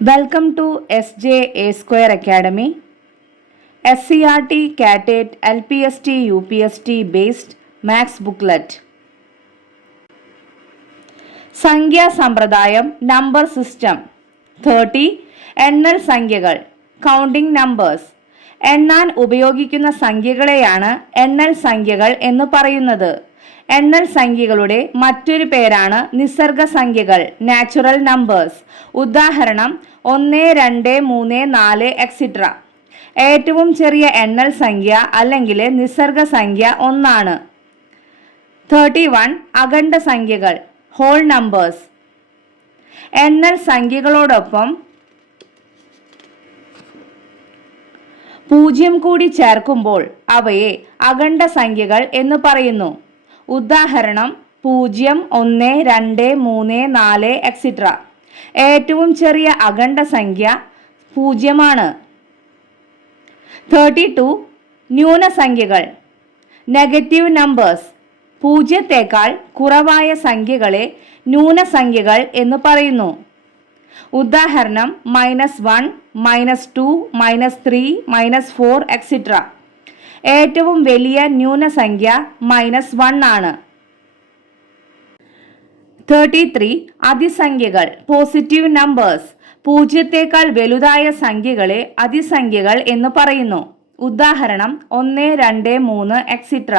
Welcome to SJA Square Academy, SCRT, CATET, LPST, UPST based Max booklet. സംഖ്യാ സമ്പ്രദായം number system 30 എണ്ണൽ സംഖ്യകൾ counting numbers. എണ്ണാൻ ഉപയോഗിക്കുന്ന സംഖ്യകളെയാണ് എണ്ണൽ സംഖ്യകൾ എന്ന് പറയുന്നത്. എണ്ണൽ സംഖ്യകളുടെ മറ്റൊരു പേരാണ് നിസർഗ സംഖ്യകൾ നാച്ചുറൽ നമ്പേഴ്സ്. ഉദാഹരണം 1, 2, 3, 4 എക്സിട്ര. ഏറ്റവും ചെറിയ എണ്ണൽ സംഖ്യ അല്ലെങ്കിൽ നിസർഗ സംഖ്യ 1 ആണ്. 31 അഖണ്ഡ സംഖ്യകൾ ഹോൾ നമ്പേഴ്സ്. എണ്ണൽ സംഖ്യകളോടൊപ്പം 0 കൂടി ചേർക്കുമ്പോൾ അവയെ അഖണ്ഡ സംഖ്യകൾ എന്ന് പറയുന്നു. ഉദാഹരണം 0, 1, 2, 3, 4 എക്സിട്ര. ഏറ്റവും ചെറിയ അഖണ്ഡ സംഖ്യ 0 ആണ്. 32 ന്യൂനസംഖ്യകൾ നെഗറ്റീവ് നമ്പേഴ്സ്. 0ത്തേക്കാൾ കുറവായ സംഖ്യകളെ ന്യൂനസംഖ്യകൾ എന്ന് പറയുന്നു. ഉദാഹരണം -1, -2, -3, -4 എക്സിട്ര. ഏറ്റവും വലിയ ന്യൂനസംഖ്യ -1 ആണ്. 33 അതിസംഖ്യകൾ പോസിറ്റീവ് നമ്പേഴ്സ്. 0ത്തേക്കാൾ വലുതായ സംഖ്യകളെ അതിസംഖ്യകൾ എന്ന് പറയുന്നു. ഉദാഹരണം 1, 2, 3 എക്സിട്ര.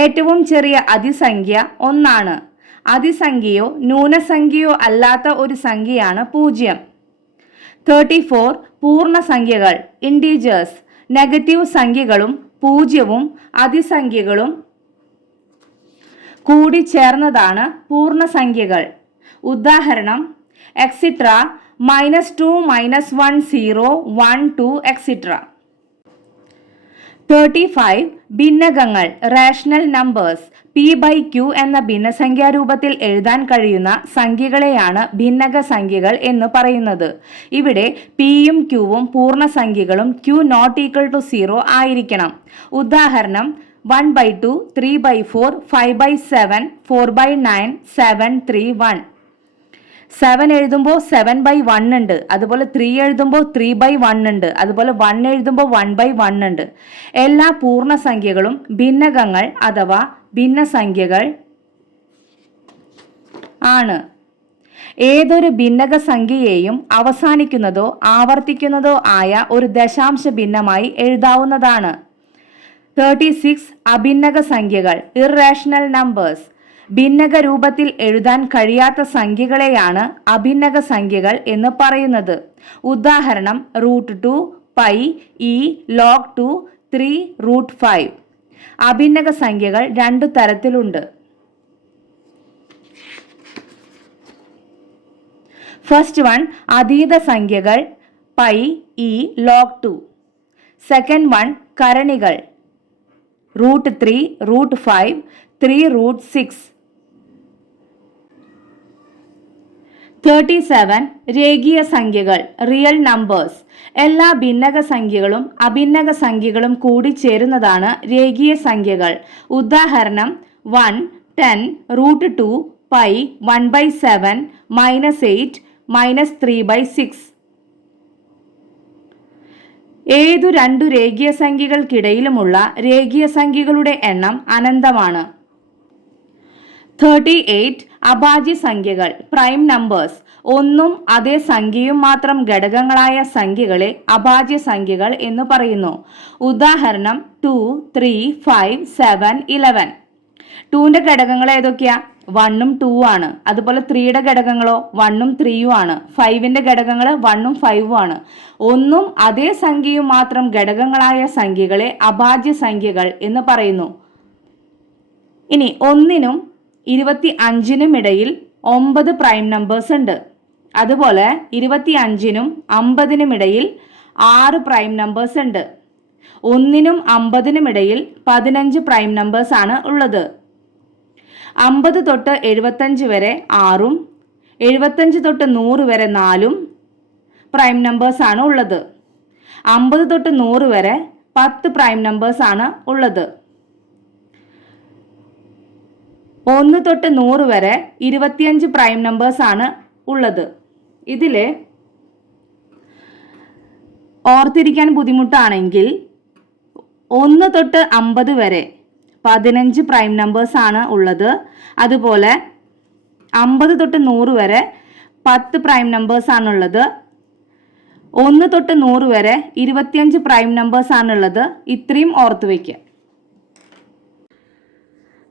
ഏറ്റവും ചെറിയ അതിസംഖ്യ 1 ആണ്. അതിസംഖ്യയോ ന്യൂനസംഖ്യയോ അല്ലാത്ത ഒരു സംഖ്യയാണ് 0. 34 പൂർണ്ണസംഖ്യകൾ ഇൻറ്റീജേഴ്സ്. നെഗറ്റീവ് സംഖ്യകളും 0ഉം അതിസംഖ്യകളും കൂടി ചേർന്നതാണ് പൂർണ്ണസംഖ്യകൾ. ഉദാഹരണം എക്സിട്ര -2, -1, 0, 1, 2 എക്സിട്ര. 35 ഭിന്നകങ്ങൾ റേഷണൽ നമ്പേഴ്സ്. p/q എന്ന ഭിന്നസംഖ്യാരൂപത്തിൽ എഴുതാൻ കഴിയുന്ന സംഖ്യകളെയാണ് ഭിന്നക സംഖ്യകൾ എന്ന് പറയുന്നത്. ഇവിടെ പിയും ക്യൂവും പൂർണ്ണസംഖ്യകളും q ≠ 0 ആയിരിക്കണം. ഉദാഹരണം 1/2, 3/4, 5/7, 4/9, 7, 3, 1. 7 എഴുതുമ്പോൾ 7/1 ഉണ്ട്. അതുപോലെ 3 എഴുതുമ്പോൾ 3/1 ഉണ്ട്. അതുപോലെ 1 എഴുതുമ്പോൾ 1/1 ഉണ്ട്. എല്ലാ പൂർണ്ണസംഖ്യകളും ഭിന്നകങ്ങൾ അഥവാ ഭിന്നസംഖ്യകൾ ആണ്. ഏതൊരു ഭിന്നക സംഖ്യയെയും അവസാനിക്കുന്നതോ ആവർത്തിക്കുന്നതോ ആയ ഒരു ദശാംശ ഭിന്നമായി എഴുതാവുന്നതാണ്. 36 അഭിന്നക സംഖ്യകൾ ഇർറേഷണൽ നമ്പേഴ്സ്. ഭിന്നക രൂപത്തിൽ എഴുതാൻ കഴിയാത്ത സംഖ്യകളെയാണ് അഭിന്നക സംഖ്യകൾ എന്ന് പറയുന്നത്. ഉദാഹരണം √2, π, e, log2, 3, √5. അഭിന്നക സംഖ്യകൾ 2 തരത്തിലുണ്ട്. ഫസ്റ്റ് വൺ അതീത സംഖ്യകൾ π, e, log2. Second one കരണികൾ √3, √5, 3, √6. 37 രേഖീയ സംഖ്യകൾ റിയൽ നമ്പേഴ്സ്. എല്ലാ ഭിന്നക സംഖ്യകളും അഭിന്നക സംഖ്യകളും കൂടി ചേരുന്നതാണ് രേഖീയ സംഖ്യകൾ. ഉദാഹരണം 1, 10, √2, π, 1/7, -8, -3/6. ഏതു രണ്ടു രേഖീയ സംഖ്യകൾക്കിടയിലുമുള്ള രേഖീയ സംഖ്യകളുടെ എണ്ണം അനന്തമാണ്. 38 അഭാജ്യ സംഖ്യകൾ പ്രൈം നമ്പേഴ്സ്. ഒന്നും അതേ സംഖ്യയും മാത്രം ഘടകങ്ങളായ സംഖ്യകളെ അഭാജ്യ സംഖ്യകൾ എന്ന് പറയുന്നു. ഉദാഹരണം 2, 3, 5, 7, 11. 2ന്റെ ഘടകങ്ങൾ ഏതൊക്കെയാ? 1ഉം 2ഉം ആണ്. അതുപോലെ 3യുടെ ഘടകങ്ങളോ 1ഉം 3ഉം ആണ്. 5ന്റെ ഘടകങ്ങൾ 1ഉം 5ഉം ആണ്. ഒന്നും അതേ സംഖ്യയും മാത്രം ഘടകങ്ങളായ സംഖ്യകളെ അഭാജ്യ സംഖ്യകൾ എന്ന് പറയുന്നു. ഇനി 1നും 25നും ഇടയിൽ 9 പ്രൈം നമ്പേഴ്സ് ഉണ്ട്. അതുപോലെ 25നും 50നും ഇടയിൽ 6 പ്രൈം നമ്പേഴ്സ് ഉണ്ട്. 1നും 50നും ഇടയിൽ 15 പ്രൈം നമ്പേഴ്സ് ആണ് ഉള്ളത്. 50 തൊട്ട് 75 വരെ 6ഉം 75 തൊട്ട് 100 വരെ 4ഉം പ്രൈം നമ്പേഴ്സ് ആണ് ഉള്ളത്. 50 തൊട്ട് 100 വരെ 10 പ്രൈം നമ്പേഴ്സ് ആണ് ഉള്ളത്. 1 തൊട്ട് 100 വരെ 25 പ്രൈം നമ്പേഴ്സ് ആണ് ഉള്ളത്. ഇതിൽ ഓർത്തിരിക്കാൻ ബുദ്ധിമുട്ടാണെങ്കിൽ 1 തൊട്ട് 50 വരെ 15 പ്രൈം നമ്പേഴ്സ് ആണ് ഉള്ളത്. അതുപോലെ 50 തൊട്ട് 100 വരെ 10 പ്രൈം നമ്പേഴ്സ് ആണുള്ളത്. 1 തൊട്ട് 100 വരെ 25 പ്രൈം നമ്പേഴ്സ് ആണുള്ളത്. ഇത്രയും ഓർത്ത് വയ്ക്കുക.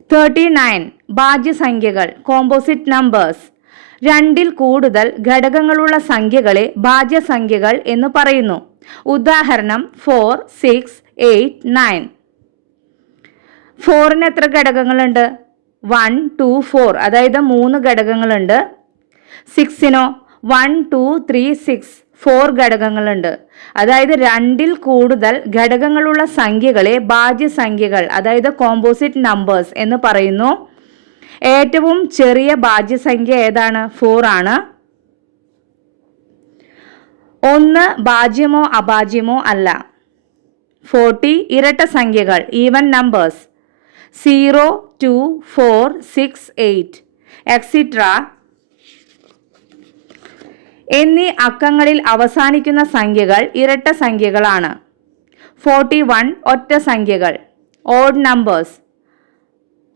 39 ഭാജ്യസംഖ്യകൾ കോമ്പോസിറ്റ് നമ്പേഴ്സ്. 2ൽ കൂടുതൽ ഘടകങ്ങളുള്ള സംഖ്യകളെ ഭാജ്യസംഖ്യകൾ എന്ന് പറയുന്നു. ഉദാഹരണം 4, 6, 8, 9. 4ന് എത്ര ഘടകങ്ങളുണ്ട്? 1, 2, 4, അതായത് 3 ഘടകങ്ങളുണ്ട്. 6നോ 1, 2, 3, 6, 4 ഘടകങ്ങളുണ്ട്. അതായത് 2ൽ കൂടുതൽ ഘടകങ്ങളുള്ള സംഖ്യകളെ ഭാജ്യസംഖ്യകൾ അതായത് കോമ്പോസിറ്റ് നമ്പേഴ്സ് എന്ന് പറയുന്നു. ഏറ്റവും ചെറിയ ഭാജ്യസംഖ്യ ഏതാണ്? 4 ആണ്. 1 ഭാജ്യമോ അഭാജ്യമോ അല്ല. 40 ഇരട്ട സംഖ്യകൾ ഈവൻ നമ്പേഴ്സ്. 0, 2, 4, 6, 8 എക്സിട്ര എന്നീ അക്കങ്ങളിൽ അവസാനിക്കുന്ന സംഖ്യകൾ ഇരട്ട സംഖ്യകളാണ്. 41 ഒറ്റ സംഖ്യകൾ ഓഡ് നമ്പേഴ്സ്.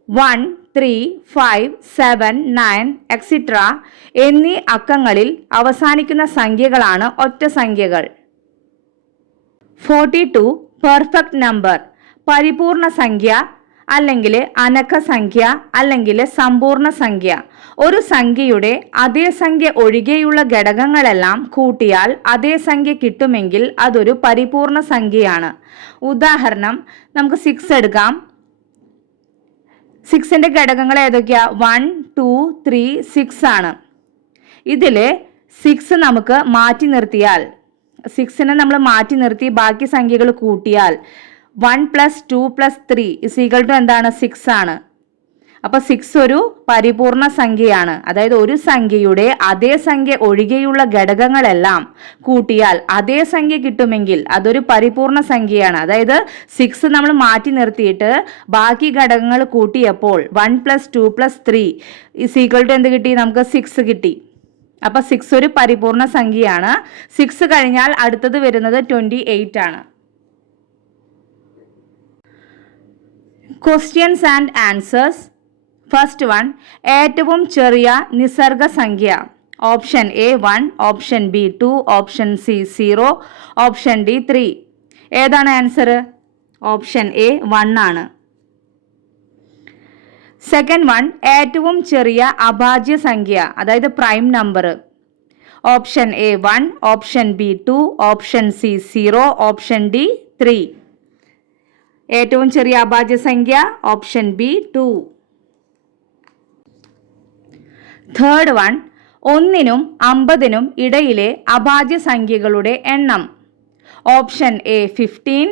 1, 3, 5, 7, 9 എക്സിട്ര എന്നീ അക്കങ്ങളിൽ അവസാനിക്കുന്ന സംഖ്യകളാണ് ഒറ്റ സംഖ്യകൾ. 42 പെർഫെക്റ്റ് നമ്പർ പരിപൂർണ സംഖ്യ അല്ലെങ്കിൽ അനക്കസംഖ്യ അല്ലെങ്കിൽ സമ്പൂർണ്ണ സംഖ്യ. ഒരു സംഖ്യയുടെ അതേ സംഖ്യ ഒഴികെയുള്ള ഘടകങ്ങളെല്ലാം കൂട്ടിയാൽ അതേ സംഖ്യ കിട്ടുമെങ്കിൽ അതൊരു പരിപൂർണ സംഖ്യയാണ്. ഉദാഹരണം നമുക്ക് 6 എടുക്കാം. 6ന്റെ ഘടകങ്ങൾ ഏതൊക്കെയാ? 1, 2, 3, 6 ആണ്. ഇതിൽ 6 നമുക്ക് മാറ്റി നിർത്തിയാൽ 6നെ നമ്മൾ മാറ്റി നിർത്തി ബാക്കി സംഖ്യകൾ കൂട്ടിയാൽ 1 + 2 + 3 = എന്താണ്? 6 ആണ്. അപ്പോൾ 6 ഒരു പരിപൂർണ സംഖ്യയാണ്. അതായത് ഒരു സംഖ്യയുടെ അതേ സംഖ്യ ഒഴികെയുള്ള ഘടകങ്ങളെല്ലാം കൂട്ടിയാൽ അതേ സംഖ്യ കിട്ടുമെങ്കിൽ അതൊരു പരിപൂർണ സംഖ്യയാണ്. അതായത് 6 നമ്മൾ മാറ്റി നിർത്തിയിട്ട് ബാക്കി ഘടകങ്ങൾ കൂട്ടിയപ്പോൾ 1 + 2 + 3 = എന്ത് കിട്ടി? നമുക്ക് 6 കിട്ടി. അപ്പോൾ 6 ഒരു പരിപൂർണ സംഖ്യയാണ്. 6 കഴിഞ്ഞാൽ അടുത്തത് വരുന്നത് 28 ആണ്. Questions and answers. First one, ഏറ്റവും ചെറിയ നിസർഗ സംഖ്യ. Option A 1, option B 2, option C 0, option D 3. ഏതാണ് ആൻസർ? ഓപ്ഷൻ എ 1 ആണ്. സെക്കൻഡ് വൺ, ഏറ്റവും ചെറിയ അഭാജ്യ സംഖ്യ അതായത് prime number. Option A 1, option B 2, option C 0, option D 3. ഏറ്റവും ചെറിയ അഭാജ്യ സംഖ്യ ഓപ്ഷൻ ബി 2. തേർഡ് വൺ, 1നും 50നും ഇടയിലെ അഭാജ്യ സംഖ്യകളുടെ എണ്ണം. Option A 15,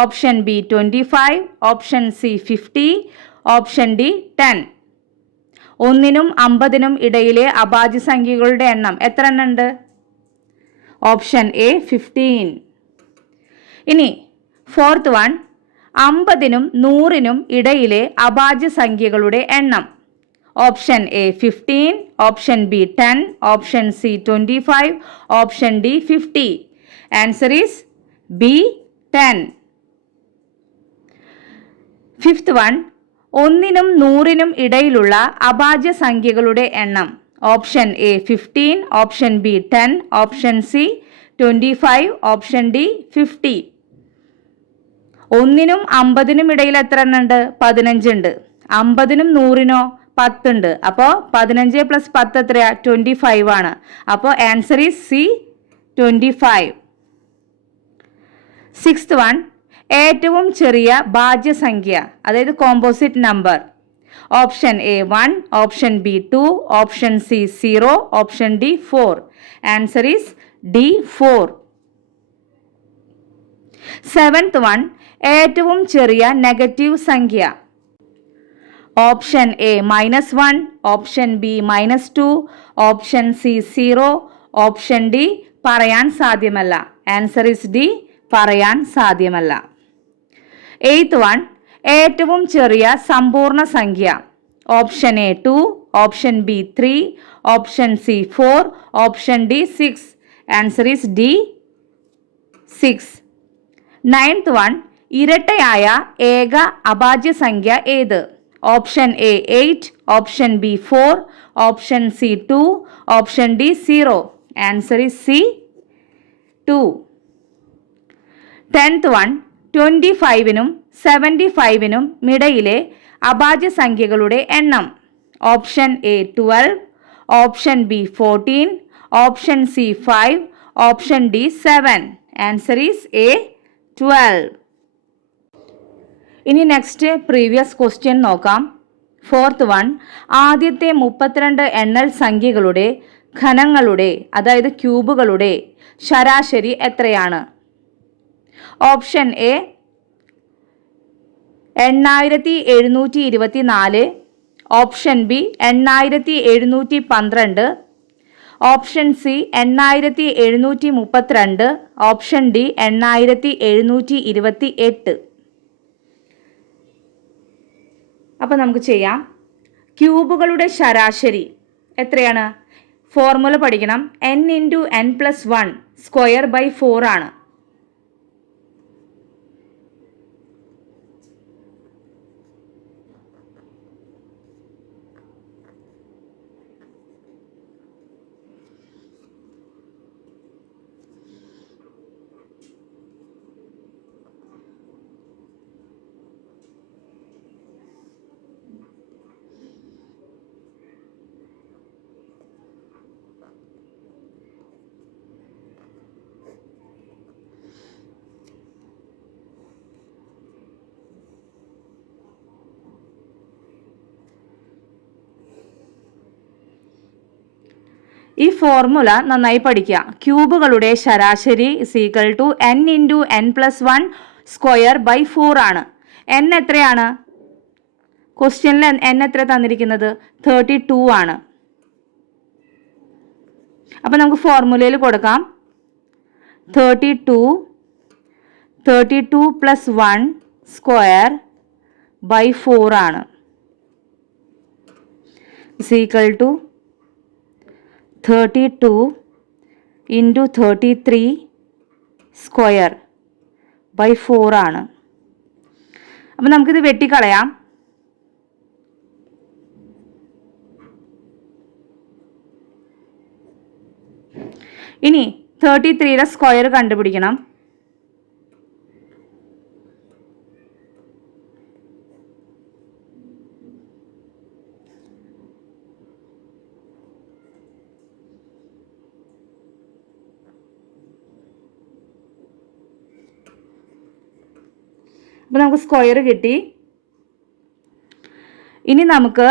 option B 25, option C 50, option D 10. 1നും 50നും ഇടയിലെ അഭാജ്യ സംഖ്യകളുടെ എണ്ണം എത്ര എണ്ണം ഉണ്ട്? Option A 15. ഇനി ഫോർത്ത് വൺ, 50നും 100നും ഇടയിലെ അഭാജ്യ സംഖ്യകളുടെ എണ്ണം. Option A 15, option B 10, option C 25, option D 50. Answer is B 10. Fifth one, 1നും 100നും ഇടയിലുള്ള അഭാജ്യ സംഖ്യകളുടെ എണ്ണം. Option A 15, option B 10, option C 25, option D 50. 1നും 50നും ഇടയിൽ എത്ര എണ്ണം ഉണ്ട്? 15 ഉണ്ട്. 50നും 100നോ 10 ഉണ്ട്. അപ്പോൾ 15 + 10 എത്രയാ? 25 ആണ്. അപ്പോൾ answer is C 25. Sixth one, ഏറ്റവും ചെറിയ ഭാജ്യസംഖ്യ അതായത് composite number. Option A 1, option B 2, option C 0, option D 4. Answer is D 4. Seventh one, ഏറ്റവും ചെറിയ നെഗറ്റീവ് സംഖ്യ. Option A -1, option B -2, option C 0, option D പറയാൻ സാധ്യമല്ല. ആൻസർ ഈസ് ഡി പറയാൻ സാധ്യമല്ല. എയ്ത്ത് വൺ, ഏറ്റവും ചെറിയ സമ്പൂർണ്ണ സംഖ്യ. Option A 2, option B 3, option C 4, option D 6. Answer is D 6. 9th one, ഇരട്ടയായ ഏക അഭാജ്യ സംഖ്യ ഏത്? Option A 8, option B 4, option C 2, option D 0. Answer is C 2. 10th one, 25നും 75നും ഇടയിലെ അഭാജ്യ സംഖ്യകളുടെ എണ്ണം. Option A 12, option B 14, option C 5, option D 7. Answer is A 12. ഇനി നെക്സ്റ്റ് പ്രീവിയസ് ക്വസ്റ്റ്യൻ നോക്കാം. 4th വൺ, ആദ്യത്തെ 32 എണ്ണൽ സംഖ്യകളുടെ ഘനങ്ങളുടെ അതായത് ക്യൂബുകളുടെ ശരാശരി എത്രയാണ്? Option A 8724, option B 8712, option C 8732, option D 8728. അപ്പോൾ നമുക്ക് ചെയ്യാം. ക്യൂബുകളുടെ ശരാശരി എത്രയാണ്? ഫോർമുല പഠിക്കണം. n × n+1 സ്ക്വയർ ബൈ 4 ആണ്. ഈ ഫോർമുല നന്നായി പഠിക്കുക. ക്യൂബുകളുടെ ശരാശരി = n × n+1 സ്ക്വയർ ബൈ 4 ആണ്. n എത്രയാണ്? ക്വസ്റ്റ്യനിൽ n എത്ര തന്നിരിക്കുന്നത്? 32 ആണ്. അപ്പോൾ നമുക്ക് ഫോർമുലയിൽ കൊടുക്കാം. 32 + 1 സ്ക്വയർ ബൈ 4 ആണ്. = 32 × 33 സ്ക്വയർ ബൈ 4 ആണ്. അപ്പോൾ നമുക്കിത് വെട്ടിക്കളയാം. ഇനി 33യുടെ സ്ക്വയർ കണ്ടുപിടിക്കണം. അപ്പോൾ നമുക്ക് സ്ക്വയർ കിട്ടി. ഇനി നമുക്ക്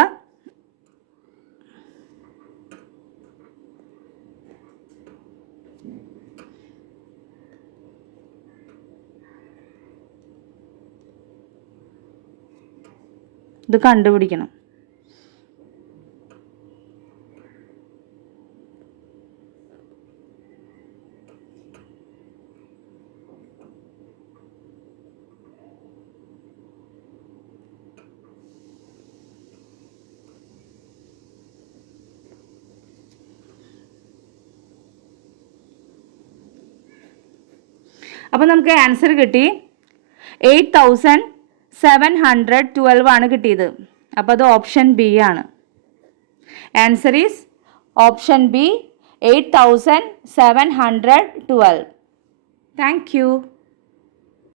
ഇത് കണ്ടുപിടിക്കണം. അപ്പോൾ നമുക്ക് ആൻസർ കിട്ടി 8712 ആണ് കിട്ടിയത്. അപ്പോൾ അത് ഓപ്ഷൻ ബി ആണ്. Answer is option B 8712. Thank you.